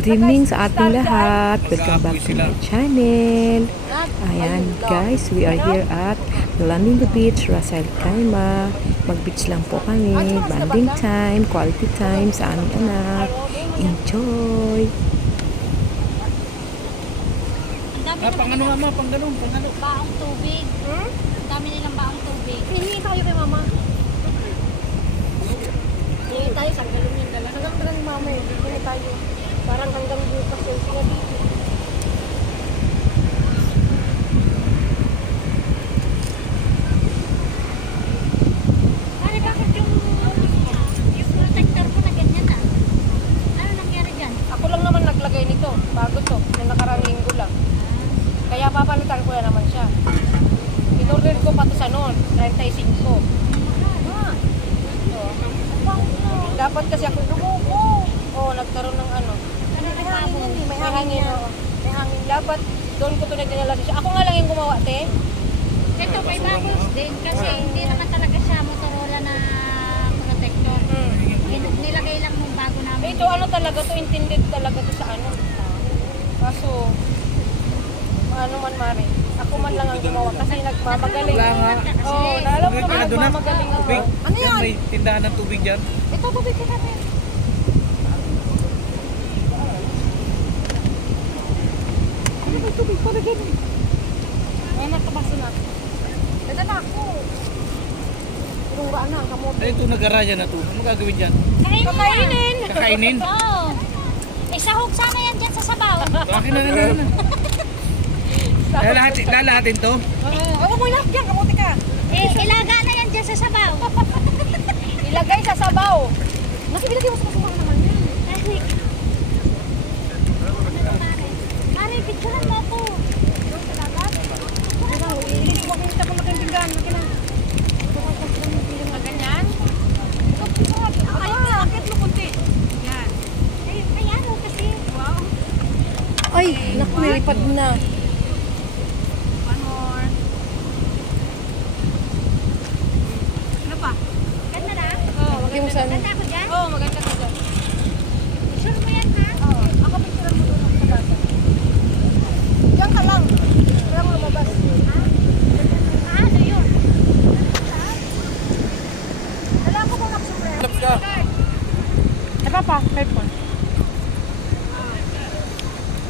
Good evening sa ating lahat. Welcome back to my channel. Ayan guys, we are here at Landing the Beach, Ras Al Khaimah. Mag-beach lang po kami. Bonding time, quality time sa aming anak. Enjoy! Pangano mama, pangano. Baong tubig. Ang dami nilang baong tubig. Hihingi tayo kay mama. Hihingi tayo, sanggalong yung dala. Hanggang dala ni mama eh. Hihingi tayo. Parang hanggang bukas yung sila dito. Pare, bakit yung protector ko na ganyan ah? Ano nangyari dyan? Ako lang naman naglagay nito. Bago to. Nung nakarang linggo lang. Kaya papalitan ko na naman siya. In-order ko pa to sa noon. 35. Dapat kasi ako lumuko. Oo, nagkaroon ng ano. May hangin yan eh. May hangin. May hangin. Dapat doon ko to nagdinala siya. Ako nga lang yung gumawa, te. Ito may bagos din kasi hindi naman talaga siya Motorola na protector. Nilagay lang nung bago namin. Ito ano talaga to, intended talaga to sa ano. Kaso, ano man mare. Ako man lang ang gumawa kasi nagmamagaling. Wala nga. Oo, alam mo naman Doon na. nagmamagaling ako. Tubig. Ano yan? May tindahan ng tubig dyan. Ito, tubig ka natin. Ano ba tubig? Para ganun. Ay, natabaso na. Ito na ako. Turungaan na, ang kamote. Ay, ito nag-araya na to. Ano gagawin dyan? Kakainin! Kakainin? Oo. Isahog sana yan dyan sa sabaw. Akin na. Lalahatin to? Huwag mo ilak dyan, kamote ka. Ilaga na yan dyan sa sabaw. Ilagay sa sabaw. Nakibilagay mo sa kasumahan naman yan. Pare, picturean mo ako. Hindi mo makikita kung nakaibigan. Ganyan? Ayun, akit mo kunti. Yan. Ayan o kasi. Wow. Ay, naku, nilipad na. One more. Ano pa? Ganda na? Oo, Yung maganda. sa Ganda ako dyan? Oo, maganda ka dyan. Sure mo yan ha? Oo. Ako picturean mo doon sa bata. Diyan ka lang. Kaya mo lumabas. Ano yun? Dala ko kung naksumre. Laps ka. Ito pa, headphone.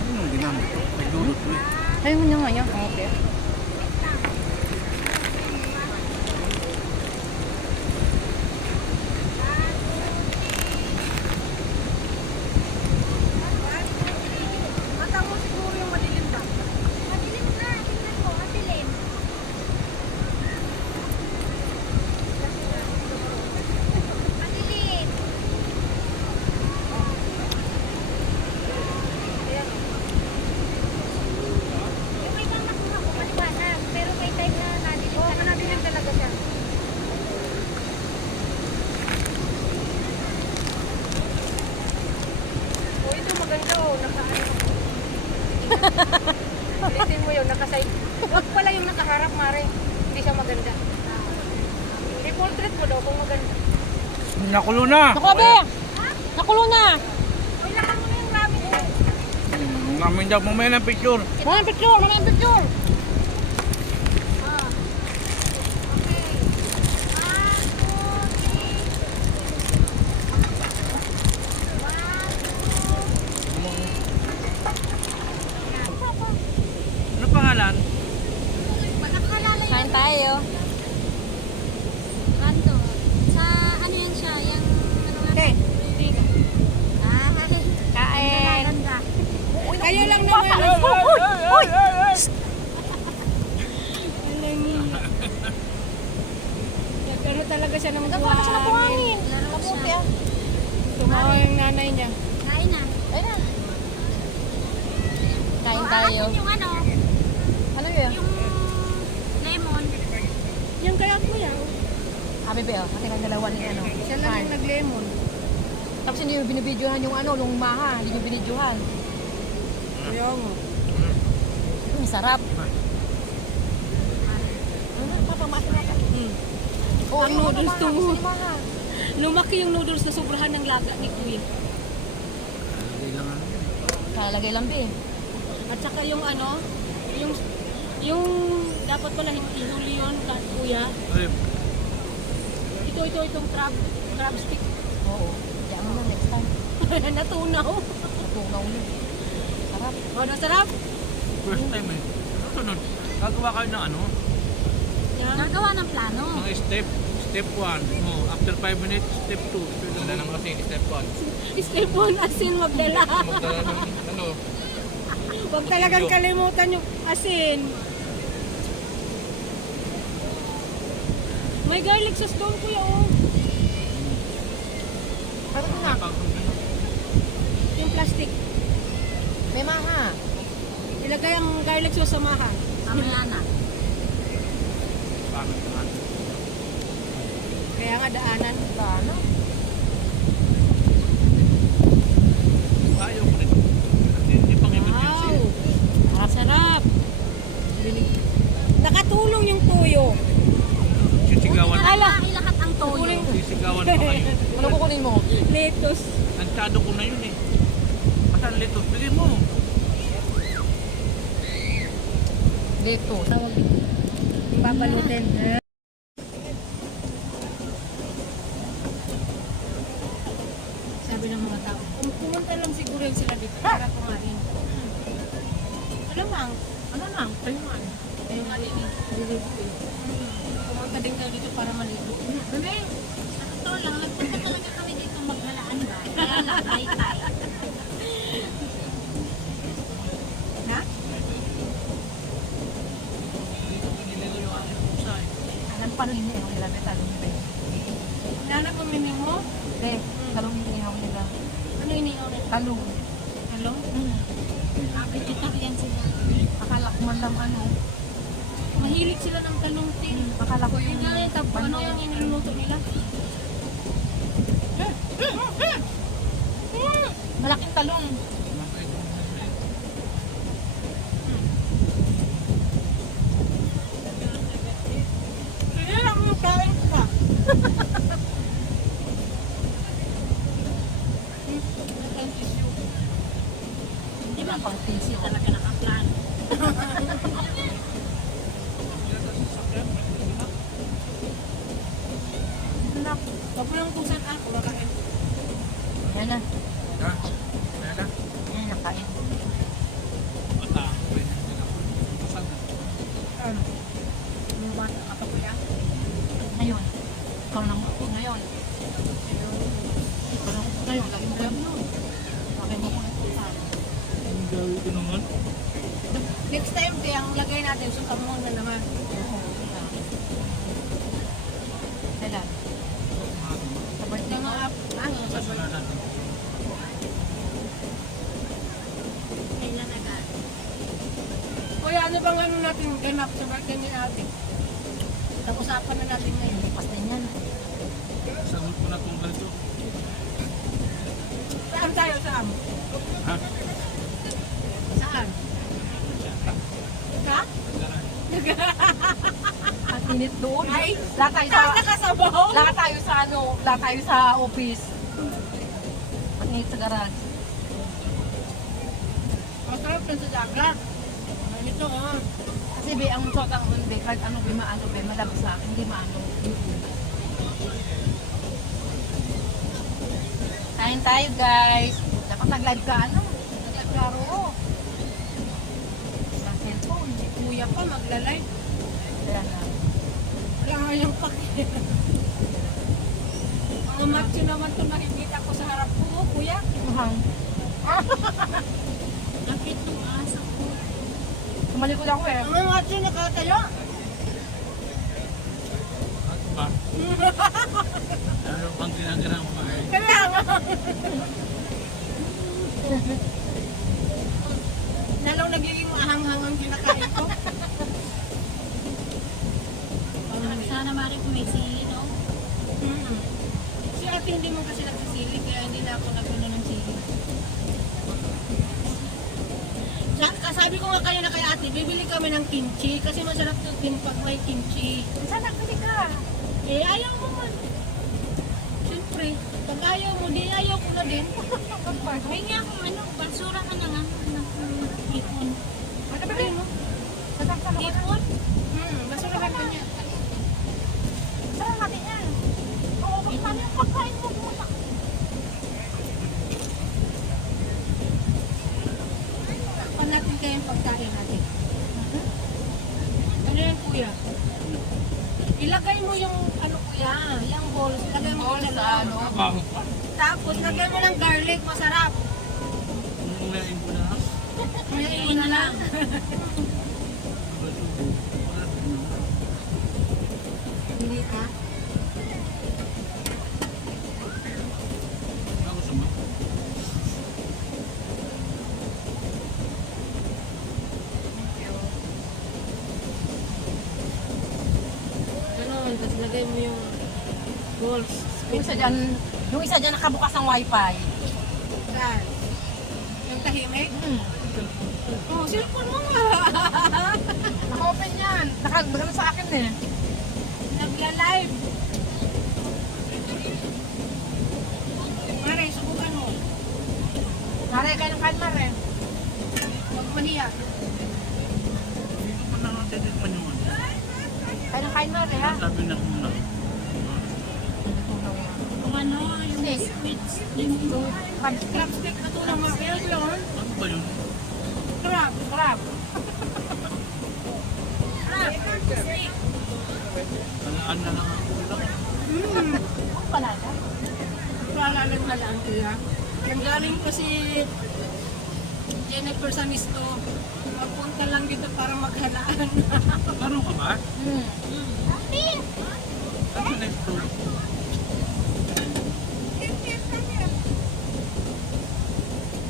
Anong ginamit to? Nagdulot to eh. Ayun nga nga yan. Okay. Mata mo siguro yung madilim ba? Madilim na. Tingnan mo, madilim. Madilim. Yung may ibang nakuha ko maliwanag, pero may time na nadilim Oo, talaga. madilim talaga siya. Oh, ito maganda oh, naka-ano. Ulitin mo yun, naka-side. Huwag pala yung nakaharap, Mare. Hindi siya maganda. I-portrait mo daw kung maganda. Nakulo na! Naku, Abe! Nakulo na! Uy, lakan mo na yung rabbit eh. Namin daw mamaya ng picture. Mga picture! Mga picture! Ah. Okay. 1, 2, 3. Ano pangalan? Nakakalala yun. Kain tayo. Rando. Sa ano yan siya? Yung ano nga? Okay. Ah, Kain. ganda. Kayo lang naman. Nagkaroon talaga siya ng buhangin. Kaputi ah. Tumawa yung nanay niya. Kain na. Ayun na. Kain O, tayo. akin yung ano, Ano yun? yung lemon. Yung kayat mo yan. Ah, bebe, oh. Akin ang dalawa ni ano. Siya lang yung nag-lemon. Tapos hindi yung binibidyohan yung ano, nung maha. Hindi yung binidyohan. Kaya mo. Sarap. Ano, papamasin natin. Oh, ang noodles to mo. Sino maha? Lumaki yung noodles na sobrahan ng laga ni Kuya. Hindi lang ano. lagay lang be. At saka yung ano, yung dapat pala ihuli yun, kuya. Alin? Itong crab stick. Oo. Diyan mo na next time. Natunaw. Natunaw yun. Sarap. O, sarap. First time eh. Sunod. Gagawa kayo ng ano? Yan. Gagawa ng plano. Mga step. Step 1. Oh, after 5 minutes, step 2. Wala naman kasi step 1. Step 1 asin magdala. Magdala ng ano. Huwag talagang kalimutan yung asin. May garlic sauce doon, kuya, oh. Pero ito na. Yung plastic. May maha. Ilagay ang garlic sauce sa maha. Mamaya na. Bakit naman? Kaya nga daanan. Ano? Ayaw ko rin. Hindi pang emergency. Wow! Sarap! Nakatulong yung tuyo. Sisigawan. Ilahat ang toyo. Sisigawan pa kayo. Ano kukunin mo? Lettuce. Tansyado ko na yun eh. Pasan lito. Bigay mo. Dito. Papalutin. Sabi ng mga tao, pumunta lang siguro yun sila dito para kumain. Alamang, ano lang, tayuan. Tayuan ini. Pumunta din kayo dito para maligo. Bebe, sa totoo lang, nagpunta talaga kami dito maghalaan ba? Kaya lang, tay-tay. Na? Dito pinili ko yung aking pusa eh. Anong panini yung nila? Talong nila. Nana po mimi mo? Hindi. Talong inihaw nila. Ano inihaw na? Talong. Hello? Vegetarian sila. Akala ko man lang ano. Mahilig sila ng talungtin. Akala ko Yung yung nga yung tabo, ano yung iniluluto nila? malaking talong. Sige lang yung kain ka. Di ba, pang pinsi talaga nakaplano. Anak, wag mo lang kusan ako, makain. Yan na. Ha? Kaya na? Yan, nakain. Bata. Pwede na ako. Pasan na. Ano? Yung bata ka pa kuya? Ngayon. Ikaw lang ako ngayon. Ikaw lang ako ngayon. Laging grab nun. Bakit mo ko nagpuntahan? Ang gawin ko naman. Next time, kaya ang lagay natin, sukamon na naman. Oo. Kailan? Sa birthday Yung mo? mga ano, sa Wala natin. Kailan agad? Kuya, ano bang ano natin ganap sa birthday ni ate? Pag-usapan na natin ngayon. Lipas din yan. Sagot ko na kung ganito. Saan tayo? Saan? Ha? Saan? Ha? Ang init doon. Ay, Lahat tayo sa... nakasabaw? Lahat tayo sa ano, lahat tayo sa office. Ang init sa garage. Masarap dun sa dagat. Ito, oh. Kasi be, ang sot ang hindi, kahit ano be, maano be, malabsa, hindi maano. Kain tayo guys. Dapat nag-live ka ano? Nag-live ka ro. Sa cellphone. Kuya pa, maglalay. Kaya na. Wala nga yung pake. Ang macho naman ito nakikita ko sa harap ko, oh, kuya. Mahang. Bakit nung asa ko? Tumalikod ako eh. Ang macho nakatayo. At ba? Ano pang ginagana mo ba eh? Kaya nga. Lalong nagiging mahang-hang ang kinakain ko. Sana mari kung may sili, no? Si ate hindi mo kasi nagsisili, kaya hindi na ako nagano ng sili. Kasabi ko nga kayo na kay ate, bibili kami ng kimchi kasi masarap din pag may kimchi. Saan nagbili ka? Eh, ayaw mo man. Siyempre, Pag ayaw mo, di ayaw ko na din. May nga kung ano, basura ka na nga. Ipon. Ano ba rin mo? Sasaksa mo na. Ipon? Basurahan ka niya. Saan natin yan? Oo, bakit yung pagkain mo pumunta? Takpan natin kayo yung pagkain natin. Ano yan, kuya? Ilagay mo yung ano, kuya, yung balls. Ilagay mo sa ano. Bakit? Tapos, lagay mo ng garlic, masarap. Unahin ko na. Ngayon mo na lang. Hindi ka? Ako sama. Ganun, tapos lagay mo yung balls. Yung isa dyan nakabukas ng wifi. Saan? Yung tahimik? Oh, cellphone mo nga. Naka-open yan. Naka sa akin eh. Nagla-live. Mare, subukan mo. Nare kayo ng kalmar eh. Huwag maniya. Dito pa nakatitikman yung ano. Kayo ng kalmar eh ha. Sabi na kung na. Kung ano, yung Steak. sweets. Crab stick na to lang. Meron yun. Ano ba yun? Crab. Crab. Alaan na lang ako lang. Ang palada. Paalala na lang kuya. Yung galing ko si Jennifer Sanisto. Magpunta lang dito para maghalaan. Laro ka ba? Ano next door?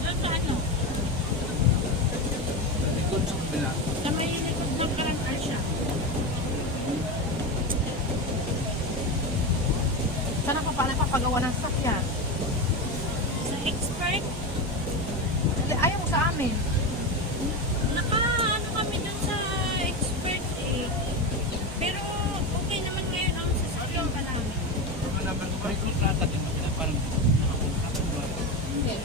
Doon sa ano? Likod sa kabila. Sa may likod doon ka lang siya. Sana pa pala papagawa ng sasakyan. Sa expert, Hindi, ayaw mo sa amin. ano kami doon sa expert eh. Pero okay naman ngayon ang sasakyan pa lang. Mga naman ko, recruit nata din na parang nakapunta ko ba? Hindi.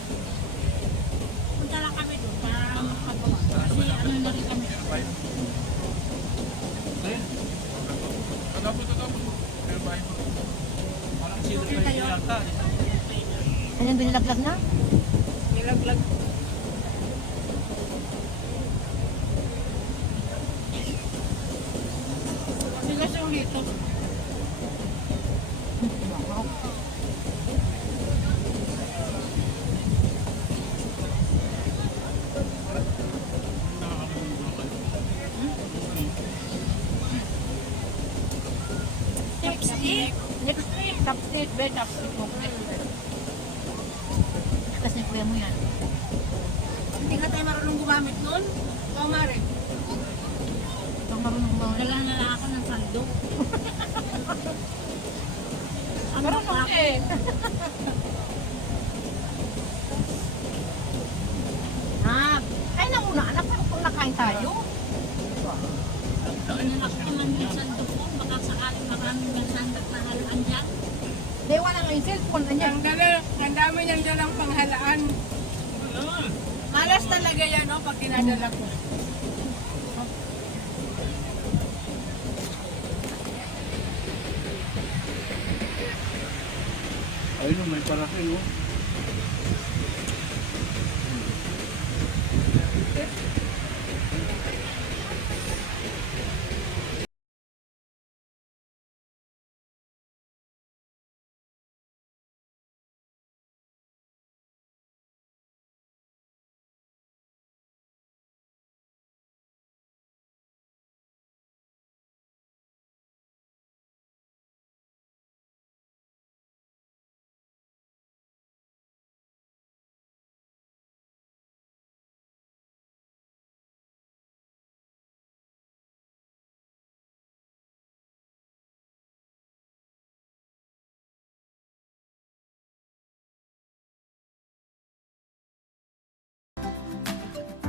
Punta lang kami doon para magpagawa. Kasi ano na rin kami. Ayun. Ayun. Tatapos. Pero bahay mo. Parang sila kayo yata. Ano yung binilaglag na? Nilaglag. Sila siyang dito. Chopstick. Next week, chopstick, be, chopstick mo. Kasi kuya mo yan. Hindi ka tayo marunong gumamit nun? O Mare? Ito marunong mo. Dala na lang ako ng sandok. Pero no eh. Ah, kain na muna anak, pero kung nakain tayo. Inalak naman yung sandok ko. Baka sakaling maraming yung sandok na haluan dyan. Di, wala nga yung cellphone na niya. Ang dami niyang dalang panghalaan. Malas talaga yan, no, pag dinadala ko. Ayun, may paraking oh.